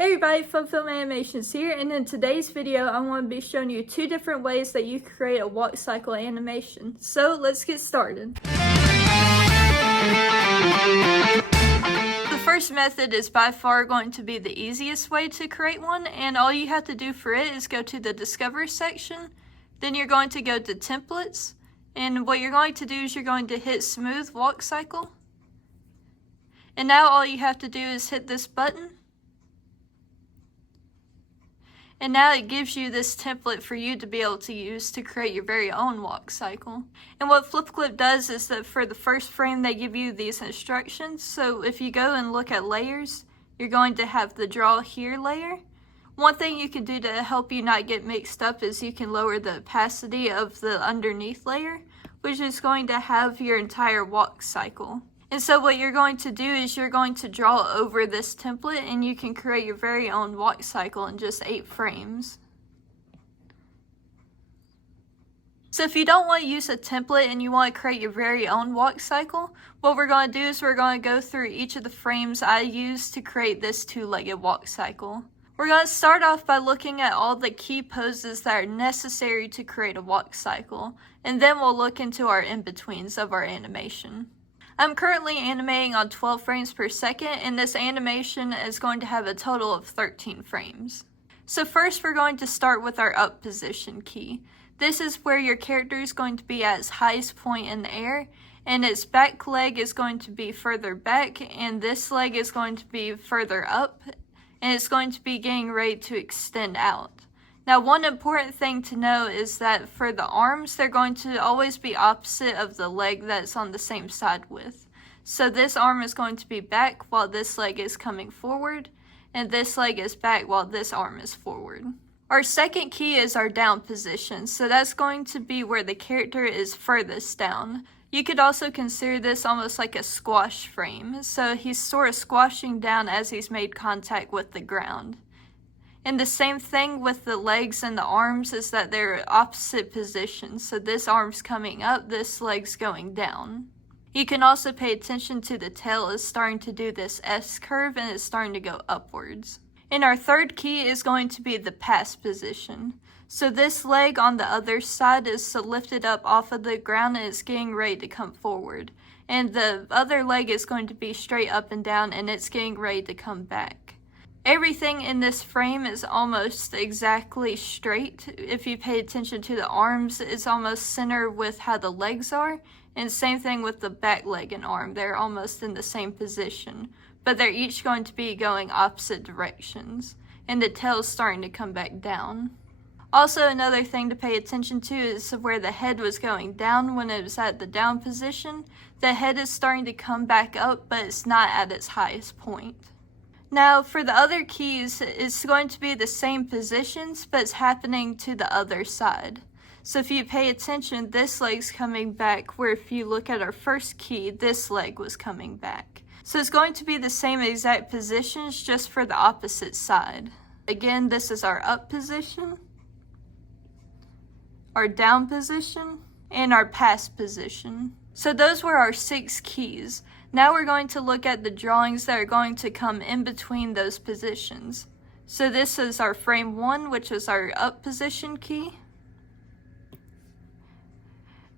Hey everybody, Fun Film Animations here, and in today's video I'm going to be showing you two different ways that you can create a walk cycle animation. So let's get started. The first method is by far going to be the easiest way to create one, and all you have to do for it is go to the Discover section, then you're going to go to Templates, and what you're going to do is you're going to hit Smooth Walk Cycle. And now all you have to do is hit this button. And now it gives you this template for you to be able to use to create your very own walk cycle. And what FlipaClip does is that for the first frame they give you these instructions. So if you go and look at layers, you're going to have the draw here layer. One thing you can do to help you not get mixed up is you can lower the opacity of the underneath layer, which is going to have your entire walk cycle. And so what you're going to do is you're going to draw over this template and you can create your very own walk cycle in just 8 frames. So if you don't want to use a template and you want to create your very own walk cycle, what we're going to do is we're going to go through each of the frames I used to create this 2-legged walk cycle. We're going to start off by looking at all the key poses that are necessary to create a walk cycle, and then we'll look into our in-betweens of our animation. I'm currently animating on 12 frames per second, and this animation is going to have a total of 13 frames. So first we're going to start with our up position key. This is where your character is going to be at its highest point in the air, and its back leg is going to be further back, and this leg is going to be further up, and it's going to be getting ready to extend out. Now, one important thing to know is that for the arms, they're going to always be opposite of the leg that's on the same side with. So this arm is going to be back while this leg is coming forward, and this leg is back while this arm is forward. Our second key is our down position, so that's going to be where the character is furthest down. You could also consider this almost like a squash frame, so he's sort of squashing down as he's made contact with the ground. And the same thing with the legs and the arms is that they're opposite positions. So this arm's coming up, this leg's going down. You can also pay attention to the tail is starting to do this S curve and it's starting to go upwards. And our third key is going to be the pass position. So this leg on the other side is lifted up off of the ground and it's getting ready to come forward. And the other leg is going to be straight up and down and it's getting ready to come back. Everything in this frame is almost exactly straight. If you pay attention to the arms, it's almost center with how the legs are. And same thing with the back leg and arm. They're almost in the same position. But they're each going to be going opposite directions. And the tail's starting to come back down. Also, another thing to pay attention to is where the head was going down when it was at the down position. The head is starting to come back up, but it's not at its highest point. Now, for the other keys, it's going to be the same positions, but it's happening to the other side. So if you pay attention, this leg's coming back, where if you look at our first key, this leg was coming back. So it's going to be the same exact positions, just for the opposite side. Again, this is our up position, our down position, and our pass position. So those were our 6 keys. Now we're going to look at the drawings that are going to come in between those positions. So this is our frame 1, which is our up position key.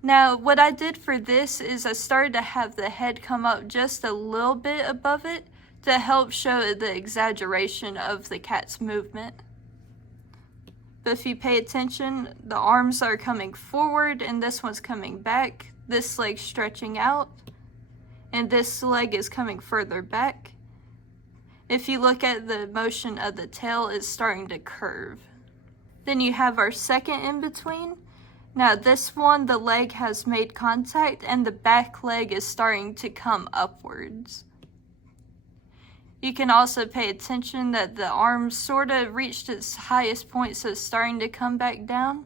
Now what I did for this is I started to have the head come up just a little bit above it to help show the exaggeration of the cat's movement. But if you pay attention, the arms are coming forward and this one's coming back. This leg's stretching out. And this leg is coming further back. If you look at the motion of the tail, it's starting to curve. Then you have our second in between. Now this one, the leg has made contact and the back leg is starting to come upwards. You can also pay attention that the arm sort of reached its highest point, so it's starting to come back down.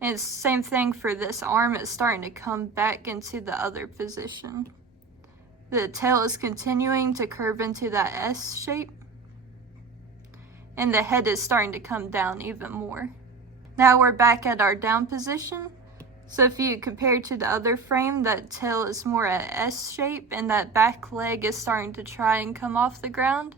And it's the same thing for this arm, it's starting to come back into the other position. The tail is continuing to curve into that S shape. And the head is starting to come down even more. Now we're back at our down position. So if you compare to the other frame, that tail is more at S shape and that back leg is starting to try and come off the ground.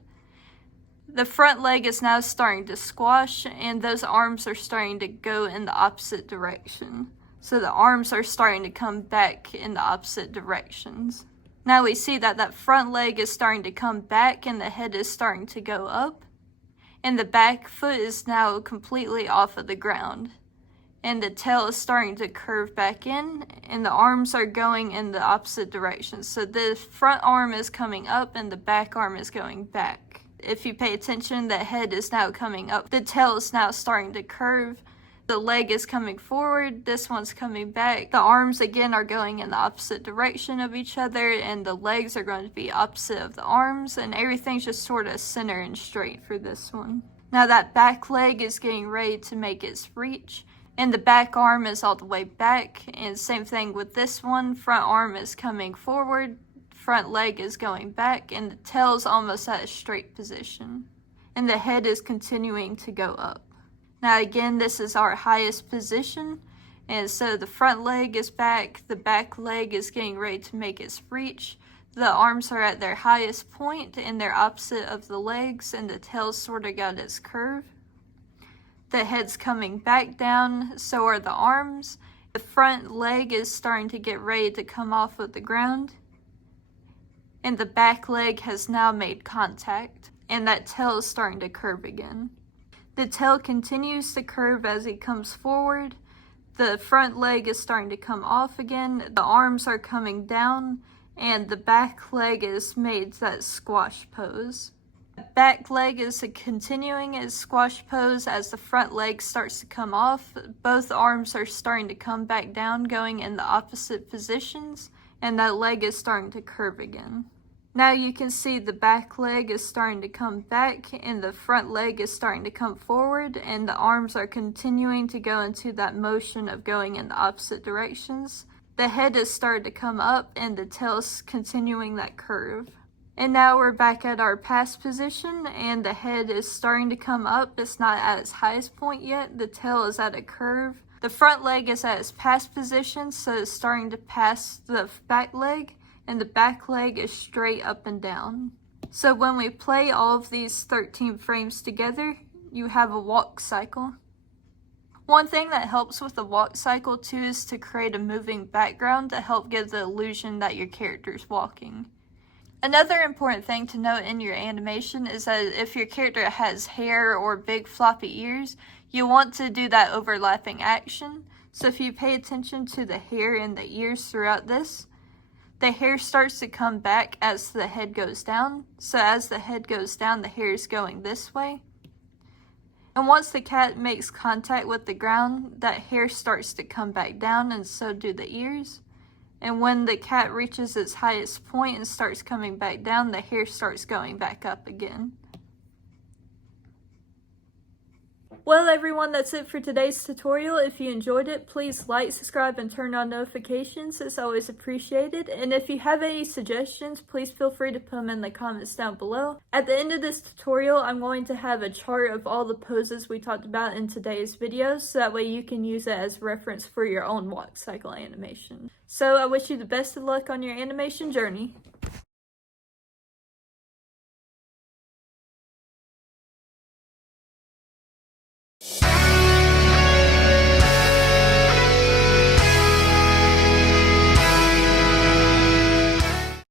The front leg is now starting to squash, and those arms are starting to go in the opposite direction. So the arms are starting to come back in the opposite directions. Now we see that that front leg is starting to come back and the head is starting to go up. And the back foot is now completely off of the ground. And the tail is starting to curve back in, and the arms are going in the opposite direction. So the front arm is coming up and the back arm is going back. If you pay attention, the head is now coming up. The tail is now starting to curve. The leg is coming forward. This one's coming back. The arms again are going in the opposite direction of each other, and the legs are going to be opposite of the arms, and everything's just sort of center and straight for this one. Now that back leg is getting ready to make its reach, and the back arm is all the way back, and same thing with this one. Front arm is coming forward. Front leg is going back, and the tail is almost at a straight position, and the head is continuing to go up. Now again, this is our highest position, and so the front leg is back, the back leg is getting ready to make its reach, the arms are at their highest point and they're opposite of the legs, and the tail's sort of got its curve. The head's coming back down, so are the arms. The front leg is starting to get ready to come off of the ground, and the back leg has now made contact, and that tail is starting to curve again. The tail continues to curve as it comes forward. The front leg is starting to come off again. The arms are coming down, and the back leg is made that squash pose. The back leg is continuing its squash pose as the front leg starts to come off. Both arms are starting to come back down, going in the opposite positions, and that leg is starting to curve again. Now you can see the back leg is starting to come back and the front leg is starting to come forward, and the arms are continuing to go into that motion of going in the opposite directions. The head is starting to come up and the tail is continuing that curve. And now we're back at our past position, and the head is starting to come up. It's not at its highest point yet. The tail is at a curve. The front leg is at its past position, so it's starting to pass the back leg, and the back leg is straight up and down. So when we play all of these 13 frames together, you have a walk cycle. One thing that helps with the walk cycle too is to create a moving background to help give the illusion that your character's walking. Another important thing to note in your animation is that if your character has hair or big floppy ears, you want to do that overlapping action. So if you pay attention to the hair and the ears throughout this, the hair starts to come back as the head goes down. So as the head goes down, the hair is going this way. And once the cat makes contact with the ground, that hair starts to come back down, and so do the ears. And when the cat reaches its highest point and starts coming back down, the hair starts going back up again. Well everyone, that's it for today's tutorial. If you enjoyed it, please like, subscribe, and turn on notifications. It's always appreciated. And if you have any suggestions, please feel free to put them in the comments down below. At the end of this tutorial, I'm going to have a chart of all the poses we talked about in today's video, so that way you can use it as reference for your own walk cycle animation. So I wish you the best of luck on your animation journey.